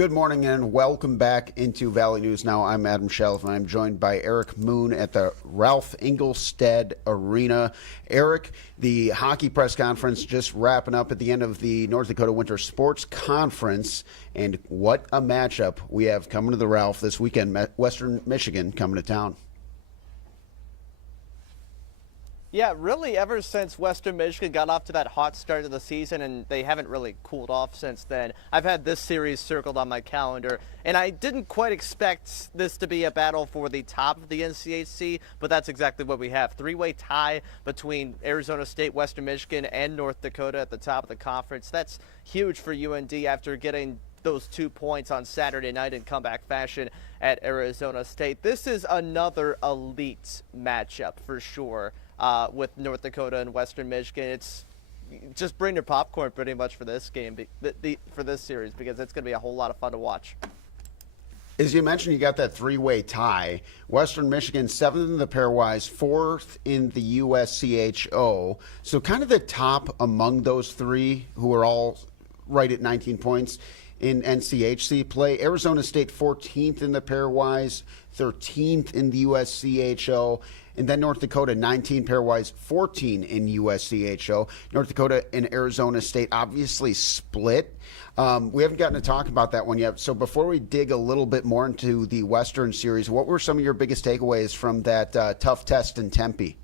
Good morning and welcome back into Valley News Now. I'm Adam Shelf and I'm joined by Eric Moon at the Ralph Engelstad Arena. Eric, the hockey press conference just wrapping up at the end of the North Dakota Winter Sports Conference. And what a matchup we have coming to the Ralph this weekend. Western Michigan coming to town. Yeah, really ever since Western Michigan got off to that hot start of the season, and they haven't really cooled off since then, I've had this series circled on my calendar, and I didn't quite expect this to be a battle for the top of the NCHC, but that's exactly what we have. Three-way tie between Arizona State, Western Michigan, and North Dakota at the top of the conference. That's huge for UND after getting those 2 points on Saturday night in comeback fashion at Arizona State. This is another elite matchup for sure. With North Dakota and Western Michigan. It's just bring your popcorn pretty much for this game, for this series, because it's going to be a whole lot of fun to watch. As you mentioned, you got that three-way tie. Western Michigan, 7th in the pairwise, 4th in the USCHO. So kind of the top among those three who are all right at 19 points in NCHC play. Arizona State, 14th in the pairwise, 13th in the USCHO. And then North Dakota, 19 pairwise, 14 in USCHO. North Dakota and Arizona State obviously split. We haven't gotten to talk about that one yet. So before we dig a little bit more into the Western Series, what were some of your biggest takeaways from that tough test in Tempe?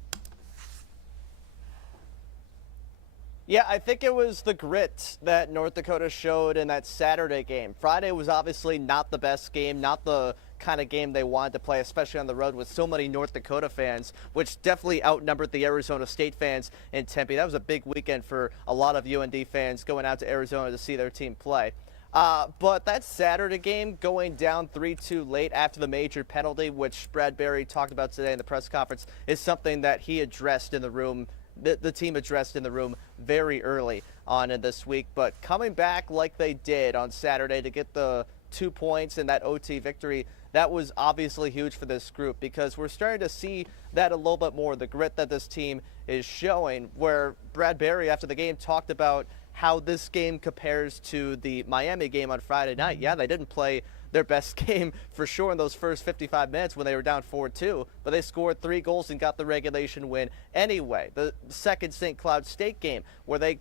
Yeah, I think it was the grit that North Dakota showed in that Saturday game. Friday was obviously not the best game, not the kind of game they wanted to play, especially on the road with so many North Dakota fans, which definitely outnumbered the Arizona State fans in Tempe. That was a big weekend for a lot of UND fans going out to Arizona to see their team play. But that Saturday game going down 3-2 late after the major penalty, which Brad Berry talked about today in the press conference, is something that he addressed in the room. The team addressed in the room very early on in this week, but coming back like they did on Saturday to get the 2 points and that OT victory, that was obviously huge for this group, because we're starting to see that a little bit more, the grit that this team is showing, where Brad Berry after the game talked about how this game compares to the Miami game on Friday night. Yeah, they didn't play their best game for sure in those first 55 minutes when they were down 4-2, but they scored 3 goals and got the regulation win anyway. The second St. Cloud State game where they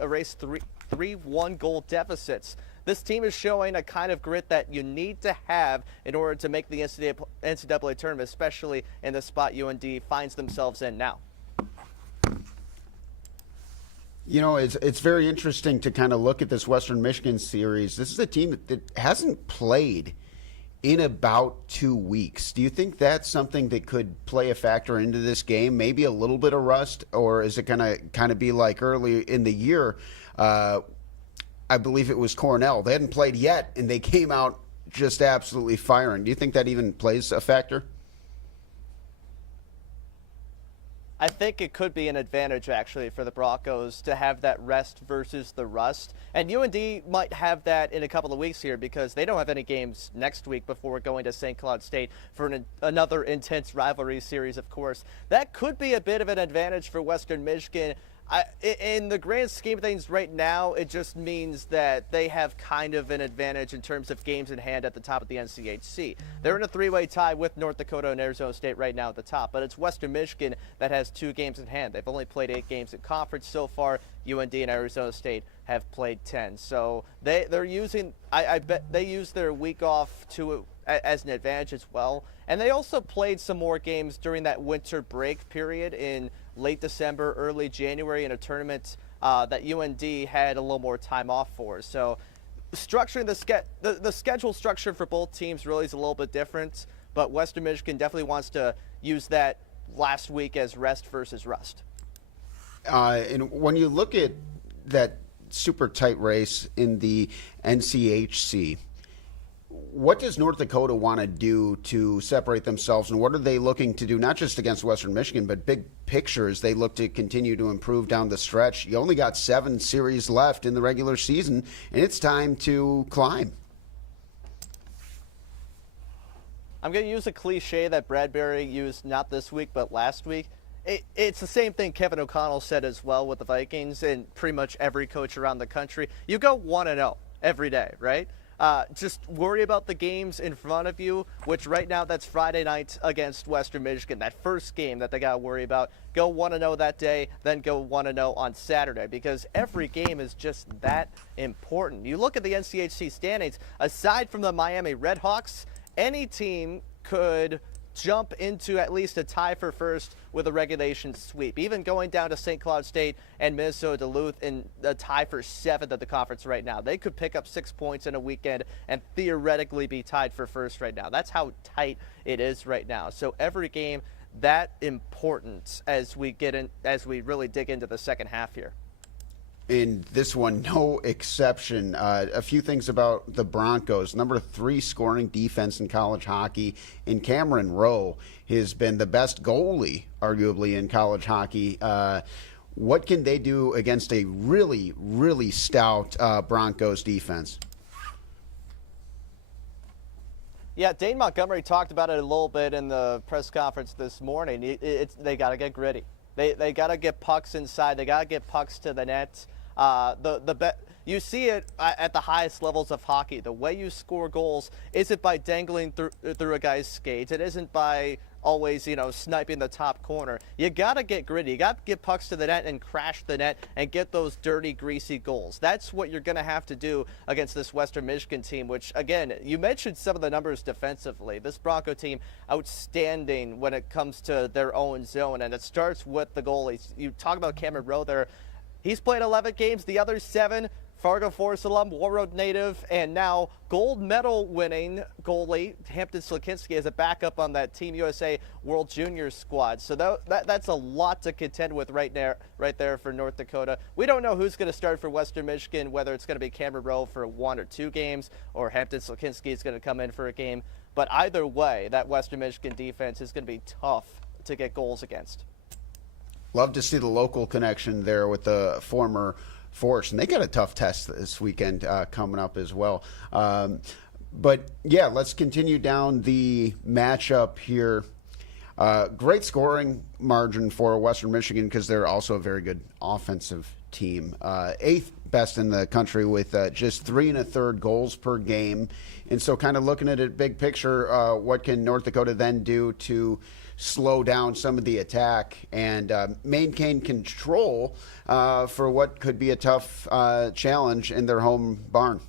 erased three one-goal deficits. This team is showing a kind of grit that you need to have in order to make the NCAA tournament, especially in the spot UND finds themselves in now. You know, it's very interesting to kind of look at this Western Michigan series. This is a team that hasn't played in about 2 weeks. Do you think that's something that could play a factor into this game? Maybe a little bit of rust, or is it going to kind of be like early in the year? I believe it was Cornell. They hadn't played yet, and they came out just absolutely firing. Do you think that even plays a factor? I think it could be an advantage, actually, for the Broncos to have that rest versus the rust. And UND might have that in a couple of weeks here, because they don't have any games next week before going to St. Cloud State for another intense rivalry series, of course. That could be a bit of an advantage for Western Michigan. In the grand scheme of things right now, it just means that they have kind of an advantage in terms of games in hand at the top of the NCHC. They're in a three-way tie with North Dakota and Arizona State right now at the top, but it's Western Michigan that has 2 games in hand. They've only played 8 games in conference so far. UND and Arizona State have played 10. So they're using, I bet they use their week off as an advantage as well. And they also played some more games during that winter break period in late December, early January, in a tournament that UND had a little more time off for. So structuring the schedule structure for both teams really is a little bit different, but Western Michigan definitely wants to use that last week as rest versus rust. And when you look at that super tight race in the NCHC, what does North Dakota want to do to separate themselves, and what are they looking to do, not just against Western Michigan, but big picture as they look to continue to improve down the stretch? You only got 7 series left in the regular season, and it's time to climb. I'm going to use a cliche that Bradbury used not this week but last week. It's the same thing Kevin O'Connell said as well with the Vikings and pretty much every coach around the country. You go 1-0. every day, right? Just worry about the games in front of you, which right now that's Friday night against Western Michigan. That first game that they got to worry about. Go 1-0 that day, then go 1-0 on Saturday, because every game is just that important. You look at the NCHC standings, aside from the Miami Redhawks, any team could jump into at least a tie for first with a regulation sweep. Even going down to St. Cloud State and Minnesota Duluth in a tie for seventh of the conference right now. They could pick up 6 points in a weekend and theoretically be tied for first right now. That's how tight it is right now. So every game that important as we really dig into the second half here. In this one, no exception. A few things about the Broncos. Number 3 scoring defense in college hockey. In Cameron Rowe has been the best goalie, arguably, in college hockey. What can they do against a really, really stout Broncos defense? Yeah, Dane Montgomery talked about it a little bit in the press conference this morning. They got to get gritty. They got to get pucks inside. They got to get pucks to the net. You see it at the highest levels of hockey. The way you score goals isn't by dangling through a guy's skates. It isn't by always, sniping the top corner. You got to get gritty. You got to get pucks to the net and crash the net and get those dirty, greasy goals. That's what you're going to have to do against this Western Michigan team, which, again, you mentioned some of the numbers defensively. This Bronco team, outstanding when it comes to their own zone, and it starts with the goalies. You talk about Cameron Rowe there. He's played 11 games. The other 7, Fargo Forest alum, War Road native, and now gold medal winning goalie Hampton Slakinski as a backup on that Team USA World Juniors squad. So that's a lot to contend with right there for North Dakota. We don't know who's going to start for Western Michigan, whether it's going to be Cameron Rowe for 1 or 2 games or Hampton Slakinski is going to come in for a game. But either way, that Western Michigan defense is going to be tough to get goals against. Love to see the local connection there with the former Force, and they got a tough test this weekend coming up as well. But yeah, let's continue down the matchup here. Great scoring margin for Western Michigan because they're also a very good offensive team. 8th best in the country with just 3 1/3 goals per game. And so kind of looking at it big picture, what can North Dakota then do to slow down some of the attack and maintain control for what could be a tough challenge in their home barn?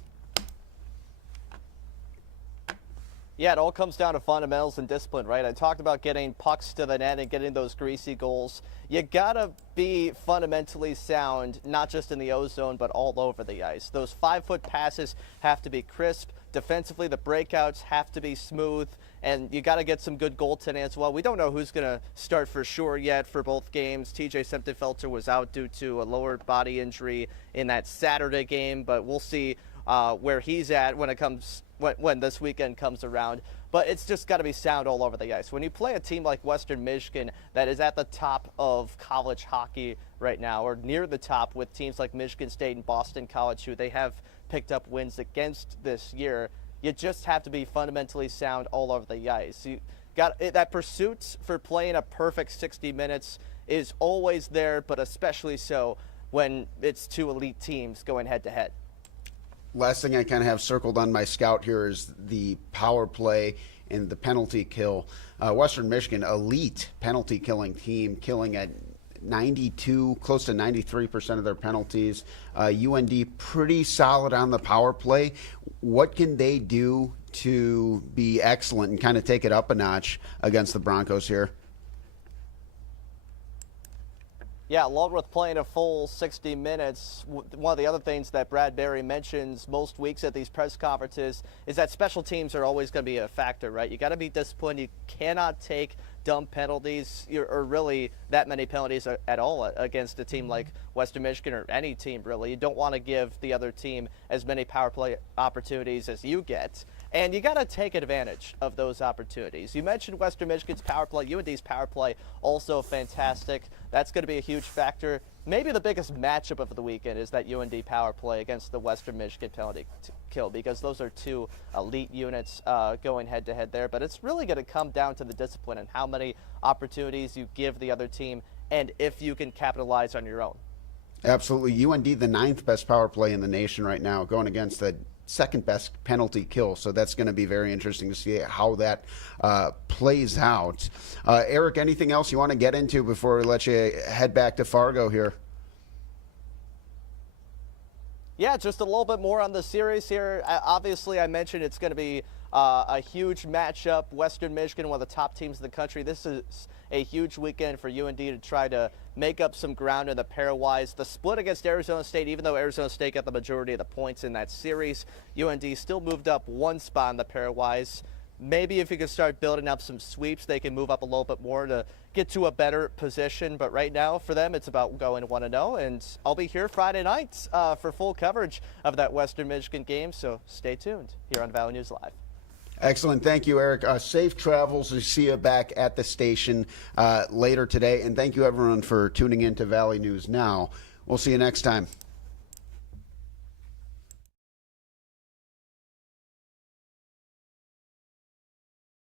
Yeah, it all comes down to fundamentals and discipline, right? I talked about getting pucks to the net and getting those greasy goals. You got to be fundamentally sound, not just in the O-zone, but all over the ice. Those 5-foot passes have to be crisp. Defensively, the breakouts have to be smooth, and you got to get some good goaltending as well. We don't know who's going to start for sure yet for both games. TJ Semptifelter was out due to a lower body injury in that Saturday game, but we'll see where he's at when this weekend comes around. But it's just got to be sound all over the ice. When you play a team like Western Michigan that is at the top of college hockey right now, or near the top with teams like Michigan State and Boston College, who they have picked up wins against this year, you just have to be fundamentally sound all over the ice. You got that pursuit for playing a perfect 60 minutes is always there, but especially so when it's 2 elite teams going head to head. Last thing I kind of have circled on my scout here is the power play and the penalty kill. Western Michigan, elite penalty killing team, killing at 92, close to 93% of their penalties. UND pretty solid on the power play. What can they do to be excellent and kind of take it up a notch against the Broncos here? Yeah, along with playing a full 60 minutes, one of the other things that Brad Berry mentions most weeks at these press conferences is that special teams are always going to be a factor, right? You got to be disciplined. You cannot take dumb penalties or really that many penalties at all against a team like Western Michigan or any team, really. You don't want to give the other team as many power play opportunities as you get. And you got to take advantage of those opportunities. You mentioned Western Michigan's power play. UND's power play also fantastic. That's going to be a huge factor. Maybe the biggest matchup of the weekend is that UND power play against the Western Michigan penalty kill, because those are 2 elite units going head to head there. But it's really going to come down to the discipline and how many opportunities you give the other team and if you can capitalize on your own. Absolutely. UND, the 9th best power play in the nation right now, going against the second best penalty kill. So that's going to be very interesting to see how that plays out. Eric, anything else you want to get into before we let you head back to Fargo here? Yeah, just a little bit more on the series here. Obviously, I mentioned it's going to be a huge matchup. Western Michigan, one of the top teams in the country. This is a huge weekend for UND to try to make up some ground in the pairwise. The split against Arizona State, even though Arizona State got the majority of the points in that series, UND still moved up one spot in the pairwise. Maybe if you can start building up some sweeps, they can move up a little bit more to get to a better position. But right now, for them, it's about going 1-0. And I'll be here Friday night for full coverage of that Western Michigan game. So stay tuned here on Valley News Live. Excellent. Thank you, Eric. Safe travels. We see you back at the station later today. And thank you, everyone, for tuning in to Valley News Now. We'll see you next time.